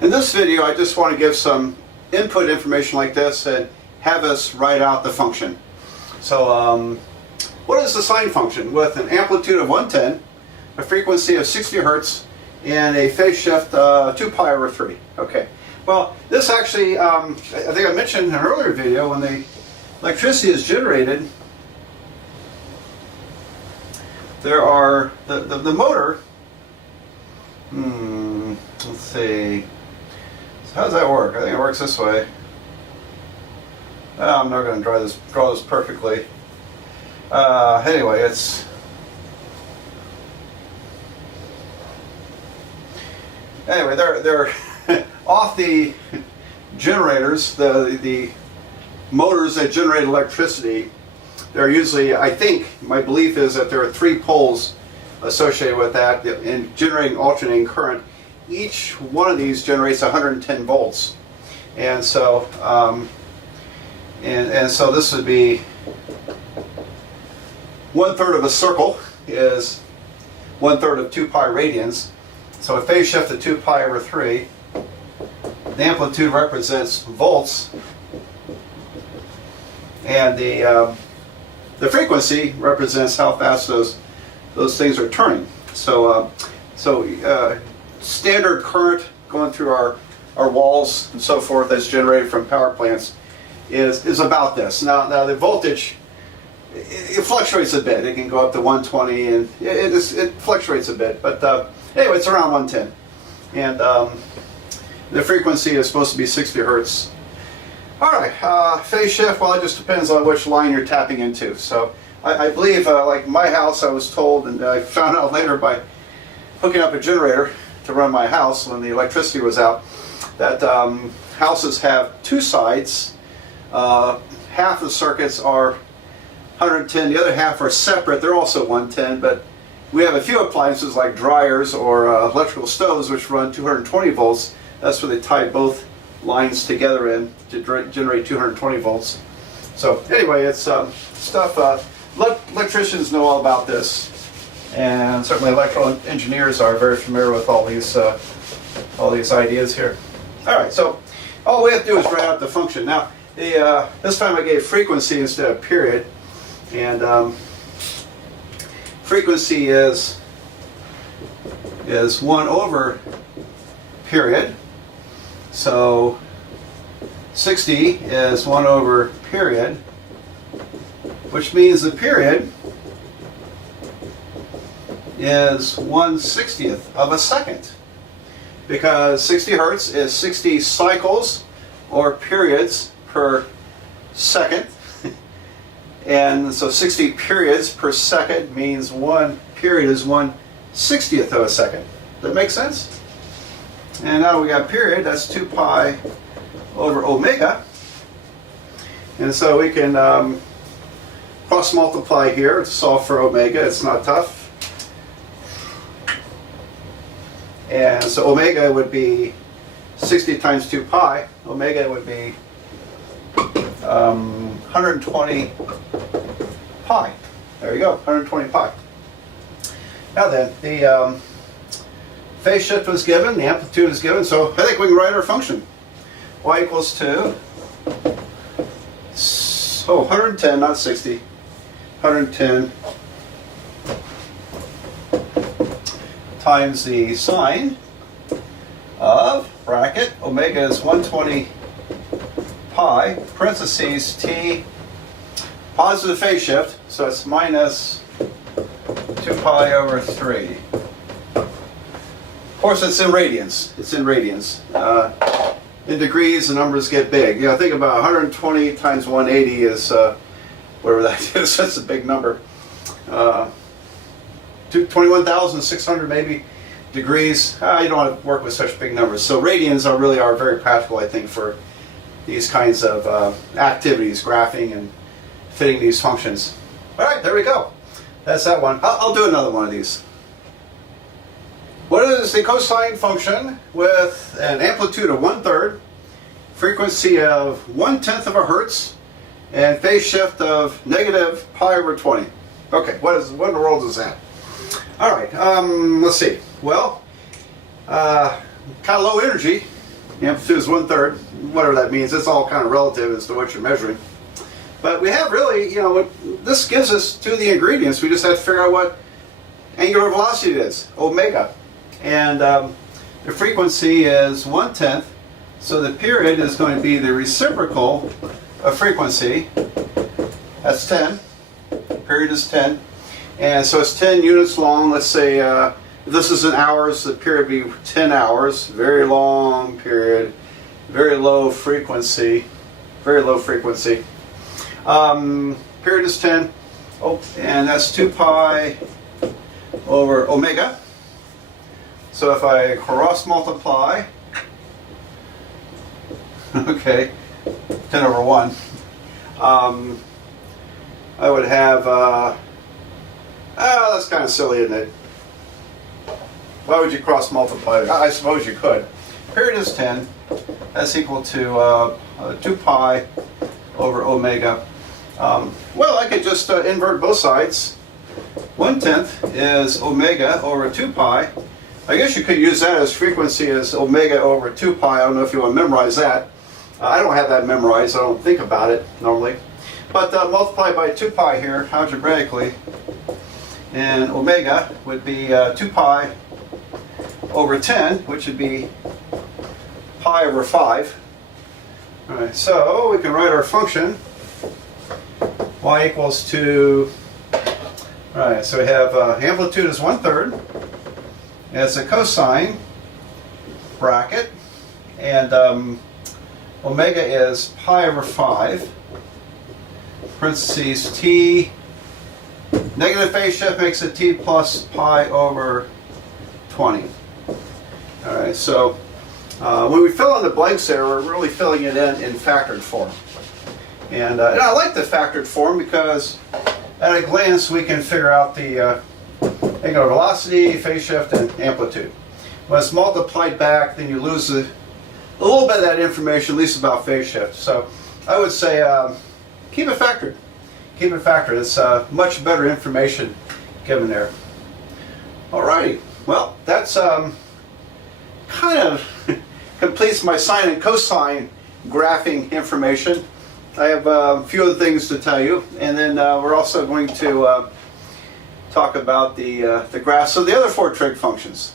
In this video, I just want to give some input information like this and have us write out the function. So what is the sine function? With an amplitude of 110, a frequency of 60 hertz, and a phase shift 2 pi over 3. Okay. Well, this actually, I think I mentioned in an earlier video, when the electricity is generated, there are, the motor, let's see, so how does that work? I think it works this way. I'm not going to draw this perfectly. Anyway, it's, anyway, they're off the generators, the motors that generate electricity. There are usually, I think, my belief is that there are 3 poles associated with that in generating alternating current. Each one of these generates 110 volts, and so and so this would be 1/3 of a circle is 1/3 of 2 pi radians. So a phase shift of 2 pi over 3. The amplitude represents volts, and the frequency represents how fast those things are turning. So standard current going through our walls and so forth that's generated from power plants is about this. Now the voltage, it fluctuates a bit. It can go up to 120, and it fluctuates a bit. But anyway, it's around 110, and the frequency is supposed to be 60 hertz. All right, phase shift, well, it just depends on which line you're tapping into. So I believe, like my house, I was told, and I found out later by hooking up a generator to run my house when the electricity was out, that houses have 2 sides. Half the circuits are 110, the other half are separate. They're also 110, but we have a few appliances like dryers or electrical stoves which run 220 volts. That's where they tie both lines together in to generate 220 volts. So anyway, it's stuff, electricians know all about this, and certainly electrical engineers are very familiar with all these ideas here. All right, so all we have to do is write out the function. Now, this time I gave frequency instead of period, and frequency is 1 over period. So 60 is 1 over period, which means the period is 1/60th of a second, because 60 hertz is 60 cycles or periods per second, and so 60 periods per second means 1 period is 1/60th of a second. Does that make sense? And now we got period, that's 2 pi over omega. And so we can cross multiply here to solve for omega. It's not tough. And so omega would be 60 times 2 pi. Omega would be 120 pi. There you go, 120 pi. Now then, the phase shift was given, the amplitude is given, so I think we can write our function. Y equals to, 110, not 60, 110 times the sine of, bracket, omega is 120 pi, parentheses, t, positive phase shift, so it's minus 2 pi over 3. Of course, it's in radians. It's in radians. In degrees, the numbers get big. You know, think about 120 times 180 is whatever that is. That's a big number. 21,600 maybe degrees. You don't want to work with such big numbers. So radians really are very practical, I think, for these kinds of activities, graphing and fitting these functions. All right, there we go. That's that one. I'll do another one of these. What is the cosine function with an amplitude of 1/3, frequency of 1/10 of a hertz, and phase shift of negative pi over 20? Okay, what in the world is that? All right, let's see. Well, kind of low energy, The amplitude is 1/3, whatever that means. It's all kind of relative as to what you're measuring. But we have really, you know, this gives us two of the ingredients. We just have to figure out what angular velocity it is, omega. And the frequency is 1/10. So the period is going to be the reciprocal of frequency. That's 10. Period is 10. And so it's 10 units long. Let's say if this is in hours, the period would be 10 hours. Very long period. Very low frequency. Very low frequency. Period is 10. Oh, and that's 2 pi over omega. So if I cross multiply, okay, 10 over 1, I would have, that's kind of silly, isn't it? Why would you cross multiply? I suppose you could. Period is 10. That's equal to 2 pi over omega. Well, I could just invert both sides. 1/10 is omega over 2 pi. I guess you could use that as frequency as omega over 2 pi. I don't know if you want to memorize that. I don't have that memorized. I don't think about it normally. But multiply by 2 pi here algebraically. And omega would be 2 pi over 10, which would be pi over 5. All right, so we can write our function. Y equals to, all right, so we have amplitude is 1/3. It's a cosine bracket, and omega is pi over 5, parentheses t, negative phase shift makes it t plus pi over 20. All right, so when we fill in the blanks there, we're really filling it in factored form. And I like the factored form because at a glance we can figure out the angular velocity, phase shift, and amplitude. When it's multiplied back, then you lose a little bit of that information, at least about phase shift. So I would say keep it factored. Keep it factored. It's much better information given there. Alrighty. Well, that's kind of completes my sine and cosine graphing information. I have a few other things to tell you, and then we're also going to talk about the graphs of the other 4 trig functions.